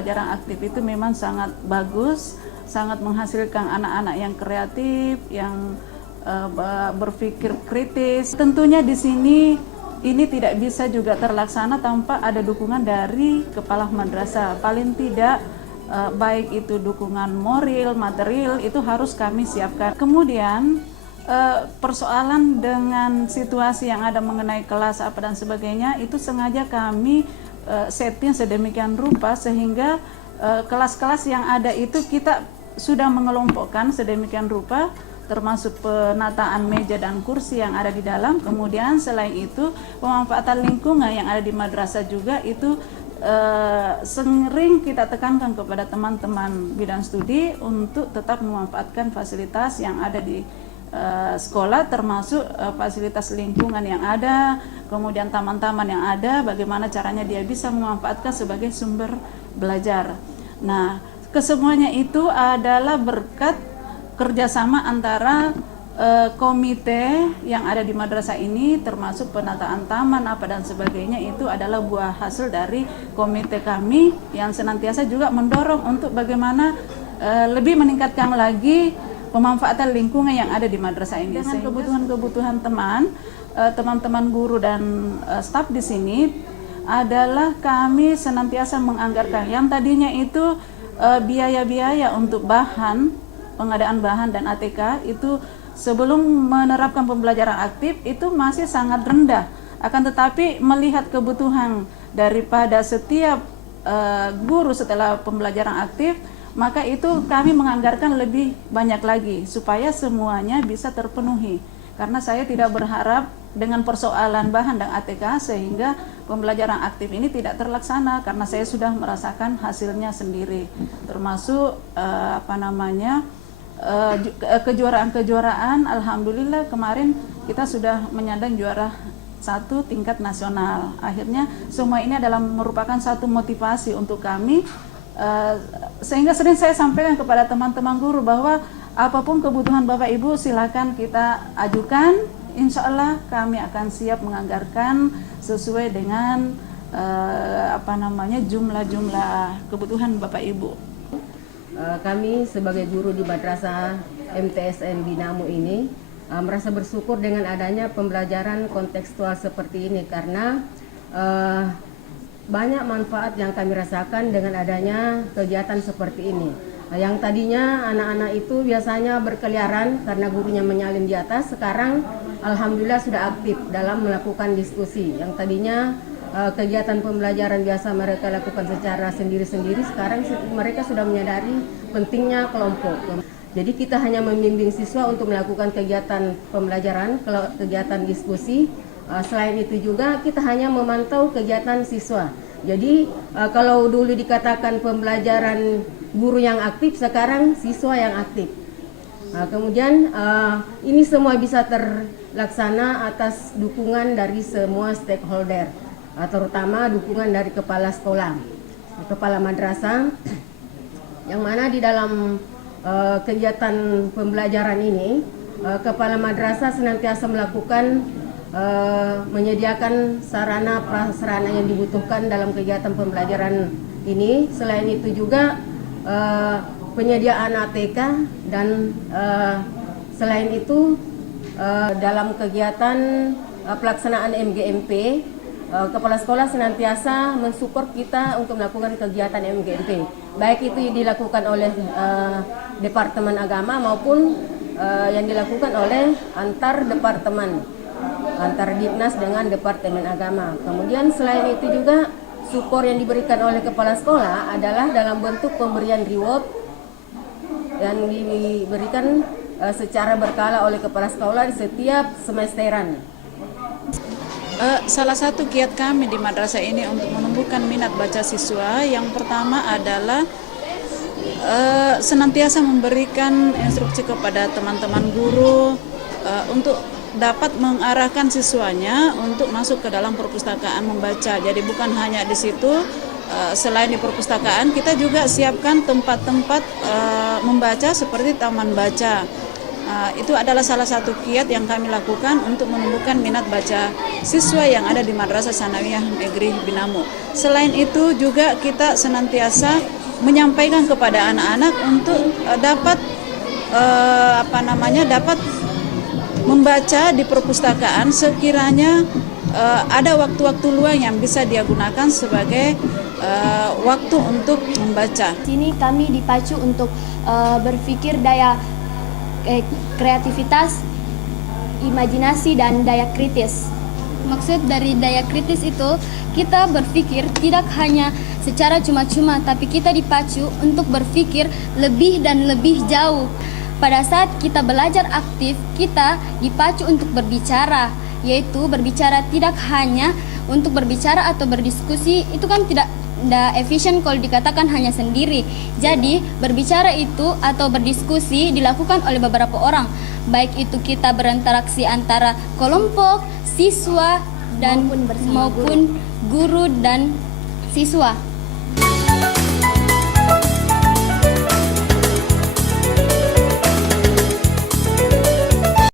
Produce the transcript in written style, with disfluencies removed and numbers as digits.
pembelajaran aktif itu memang sangat bagus, sangat menghasilkan anak-anak yang kreatif, yang berpikir kritis. Tentunya di sini ini tidak bisa juga terlaksana tanpa ada dukungan dari kepala madrasah. Paling tidak baik itu dukungan moral, material itu harus kami siapkan. Kemudian persoalan dengan situasi yang ada mengenai kelas apa dan sebagainya itu sengaja kami setting sedemikian rupa sehingga kelas-kelas yang ada itu kita sudah mengelompokkan sedemikian rupa, termasuk penataan meja dan kursi yang ada di dalam. Kemudian selain itu pemanfaatan lingkungan yang ada di madrasah juga itu sering kita tekankan kepada teman-teman bidang studi untuk tetap memanfaatkan fasilitas yang ada di sekolah, termasuk fasilitas lingkungan yang ada, kemudian taman-taman yang ada, bagaimana caranya dia bisa memanfaatkan sebagai sumber belajar. Nah, kesemuanya itu adalah berkat kerjasama antara komite yang ada di madrasah ini, termasuk penataan taman apa dan sebagainya. Itu adalah buah hasil dari komite kami yang senantiasa juga mendorong untuk bagaimana lebih meningkatkan lagi pemanfaatan lingkungan yang ada di madrasah ini. Dengan kebutuhan-kebutuhan teman-teman guru dan staf di sini adalah kami senantiasa menganggarkan yang tadinya itu biaya-biaya untuk pengadaan bahan dan ATK itu sebelum menerapkan pembelajaran aktif itu masih sangat rendah. Akan tetapi melihat kebutuhan daripada setiap guru setelah pembelajaran aktif, maka itu kami menganggarkan lebih banyak lagi supaya semuanya bisa terpenuhi. Karena saya tidak berharap dengan persoalan bahan dan ATK sehingga pembelajaran aktif ini tidak terlaksana, karena saya sudah merasakan hasilnya sendiri, termasuk kejuaraan-kejuaraan. Alhamdulillah kemarin kita sudah menyandang juara 1 tingkat nasional. Akhirnya semua ini adalah merupakan satu motivasi untuk kami, sehingga sering saya sampaikan kepada teman-teman guru bahwa apapun kebutuhan Bapak Ibu silakan kita ajukan. Insya Allah kami akan siap menganggarkan sesuai dengan jumlah kebutuhan Bapak Ibu. Kami sebagai guru di Madrasah MTSN Dinamo ini merasa bersyukur dengan adanya pembelajaran kontekstual seperti ini, karena banyak manfaat yang kami rasakan dengan adanya kegiatan seperti ini. Yang tadinya anak-anak itu biasanya berkeliaran karena gurunya menyalin di atas, sekarang alhamdulillah sudah aktif dalam melakukan diskusi. Yang tadinya kegiatan pembelajaran biasa mereka lakukan secara sendiri-sendiri, sekarang mereka sudah menyadari pentingnya kelompok. Jadi kita hanya membimbing siswa untuk melakukan kegiatan pembelajaran, kegiatan diskusi. Selain itu juga kita hanya memantau kegiatan siswa. Jadi kalau dulu dikatakan pembelajaran guru yang aktif, sekarang siswa yang aktif. Kemudian ini semua bisa terlaksana atas dukungan dari semua stakeholder, terutama dukungan dari kepala sekolah, kepala madrasah, yang mana di dalam kegiatan pembelajaran ini kepala madrasah senantiasa melakukan menyediakan sarana prasarana yang dibutuhkan dalam kegiatan pembelajaran ini. Selain itu juga penyediaan ATK dan selain itu dalam kegiatan pelaksanaan MGMP, kepala sekolah senantiasa mensupport kita untuk melakukan kegiatan MGMP, baik itu dilakukan oleh Departemen Agama maupun yang dilakukan oleh antar departemen, antar Dinas dengan Departemen Agama. Kemudian selain itu juga support yang diberikan oleh kepala sekolah adalah dalam bentuk pemberian reward yang diberikan secara berkala oleh kepala sekolah di setiap semesteran. Salah satu kiat kami di madrasah ini untuk menumbuhkan minat baca siswa, yang pertama adalah senantiasa memberikan instruksi kepada teman-teman guru untuk dapat mengarahkan siswanya untuk masuk ke dalam perpustakaan membaca. Jadi bukan hanya di situ, selain di perpustakaan kita juga siapkan tempat-tempat membaca seperti taman baca. Itu adalah salah satu kiat yang kami lakukan untuk menumbuhkan minat baca siswa yang ada di Madrasah Sanawiyah Negeri Binamu. Selain itu juga kita senantiasa menyampaikan kepada anak-anak untuk dapat dapat membaca di perpustakaan sekiranya ada waktu-waktu luang yang bisa dia gunakan sebagai waktu untuk membaca. Sini kami dipacu untuk berpikir daya kreativitas, imajinasi, dan daya kritis. Maksud dari daya kritis itu, kita berpikir tidak hanya secara cuma-cuma, tapi kita dipacu untuk berpikir lebih dan lebih jauh. Pada saat kita belajar aktif, kita dipacu untuk berbicara, yaitu berbicara tidak hanya untuk berbicara atau berdiskusi, itu kan tidak efisien kalau dikatakan hanya sendiri. Jadi berbicara itu atau berdiskusi dilakukan oleh beberapa orang, baik itu kita berinteraksi antara kelompok, siswa dan maupun guru dan siswa.